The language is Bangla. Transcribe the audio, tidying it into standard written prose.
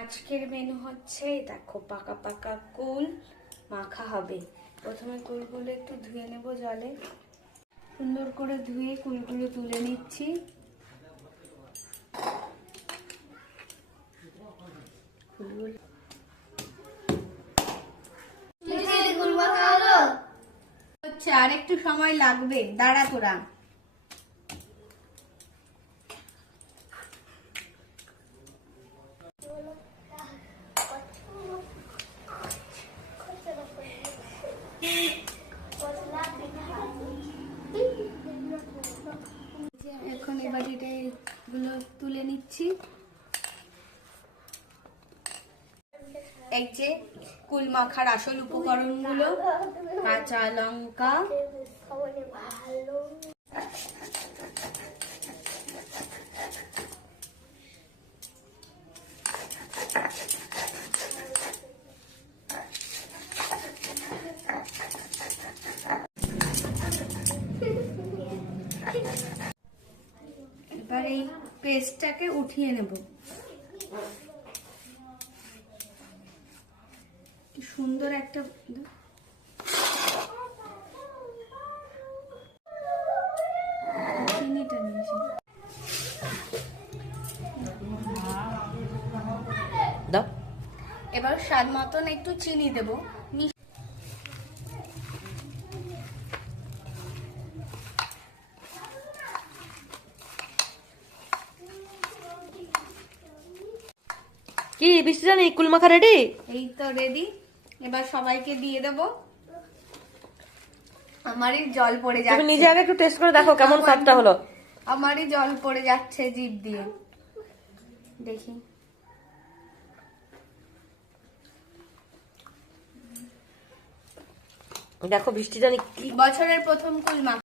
আজকের মেনু হচ্ছে দেখো পাকা পাকা কুল মাখা হবে। প্রথমে কুলগুলো একটু ধুয়ে নেব জলে, সুন্দর করে ধুয়ে কুলগুলো তুলে নিচ্ছি। হচ্ছে আর একটু সময় লাগবে, দাঁড়া তোরা। এখন এবার এগুলো তুলে নিচ্ছি। এই যে কুল মাখার আসল উপকরণগুলো, কাঁচা লঙ্কা, এবার এই পেস্টটাকে উঠিয়ে নেব। কি সুন্দর একটা চিনিটা নিয়েছি। এবার স্বাদ মতন একটু চিনি দেবো। কি বৃষ্টি জানি কুল মাখা রেডি? এই তো রেডি, এবার সবাইকে দিয়ে দেবো। আমারই জল পড়ে যাচ্ছে, তুমি নিজে আগে একটু টেস্ট করে দেখো কেমন স্বাদটা হলো। আমারই জল পড়ে যাচ্ছে জিভ দিয়ে, দেখি। দেখো বৃষ্টি জানি কি বছরের প্রথম কুল মাখা।